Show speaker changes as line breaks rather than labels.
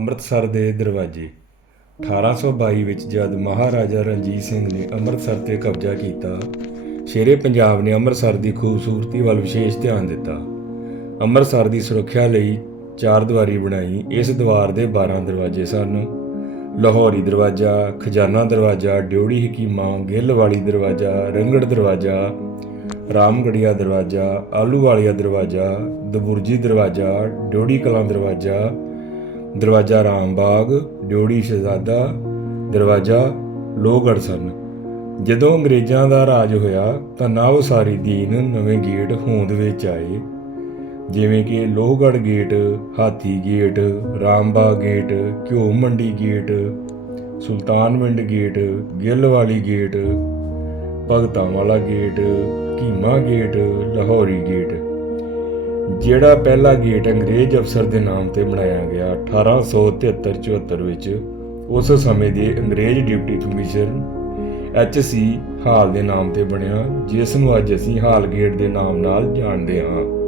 ਅੰਮ੍ਰਿਤਸਰ ਦੇ ਦਰਵਾਜ਼ੇ। 1822 ਵਿੱਚ ਜਦ ਮਹਾਰਾਜਾ ਰਣਜੀਤ ਸਿੰਘ ਨੇ ਅੰਮ੍ਰਿਤਸਰ ਤੇ ਕਬਜ਼ਾ ਕੀਤਾ, ਸ਼ੇਰੇ ਪੰਜਾਬ ਨੇ ਅੰਮ੍ਰਿਤਸਰ ਦੀ ਖੂਬਸੂਰਤੀ ਵੱਲ ਵਿਸ਼ੇਸ਼ ਧਿਆਨ ਦਿੱਤਾ। ਅੰਮ੍ਰਿਤਸਰ ਦੀ ਸੁਰੱਖਿਆ ਲਈ ਚਾਰ ਦੀਵਾਰੀ ਬਣਾਈ। ਇਸ ਦੀਵਾਰ ਦੇ 12 ਦਰਵਾਜ਼ੇ ਸਨ। ਲਾਹੌਰੀ ਦਰਵਾਜ਼ਾ, ਖਜ਼ਾਨਾ ਦਰਵਾਜ਼ਾ ਡਿਉੜੀ ਹਕੀਮਾ ਗਿੱਲ ਵਾਲੀ ਦਰਵਾਜ਼ਾ, ਰੰਗੜ ਦਰਵਾਜ਼ਾ, ਰਾਮਗੜੀਆ ਦਰਵਾਜ਼ਾ ਆਲੂ ਵਾਲੀਆ ਦਰਵਾਜ਼ਾ, ਦਬੁਰਜੀ ਦਰਵਾਜ਼ਾ ਡਿਉੜੀ ਕਲਾਂ ਦਰਵਾਜ਼ਾ ਦਰਵਾਜ਼ਾ ਰਾਮਬਾਗ ਡਿਓੜੀ ਸ਼ਹਿਜ਼ਾਦਾ, ਦਰਵਾਜ਼ਾ ਲੋਹਗੜ੍ਹ ਸਨ। ਜਦੋਂ ਅੰਗਰੇਜ਼ਾਂ ਦਾ ਰਾਜ ਹੋਇਆ, ਤਾਂ ਨਾਵਸਾਰੀ ਦੀਨ ਨਵੇਂ ਗੇਟ ਹੋਂਦ ਵਿੱਚ ਆਏ, ਜਿਵੇਂ ਕਿ Lohgarh gate, Hathi gate, Rambagh gate, Ghee Mandi gate, Sultanwind gate Gill ਵਾਲੀ ਗੇਟ ਭਗਤਾਂ ਵਾਲਾ ਗੇਟ ਕੀਮਾ ਗੇਟ, ਲਾਹੌਰੀ ਗੇਟ। ਜਿਹੜਾ ਪਹਿਲਾ ਗੇਟ ਅੰਗਰੇਜ਼ ਅਫਸਰ ਦੇ ਨਾਮ ਤੇ ਬਣਾਇਆ ਗਿਆ 1873-74 ਵਿੱਚ, ਉਸ ਸਮੇਂ ਦੇ ਅੰਗਰੇਜ਼ deputy commissioner H C Hall ਦੇ ਨਾਮ ਤੇ ਬਣਿਆ, ਜਿਸ ਨੂੰ ਅੱਜ ਅਸੀਂ ਹਾਲ ਗੇਟ ਦੇ ਨਾਮ ਨਾਲ ਜਾਣਦੇ ਹਾਂ।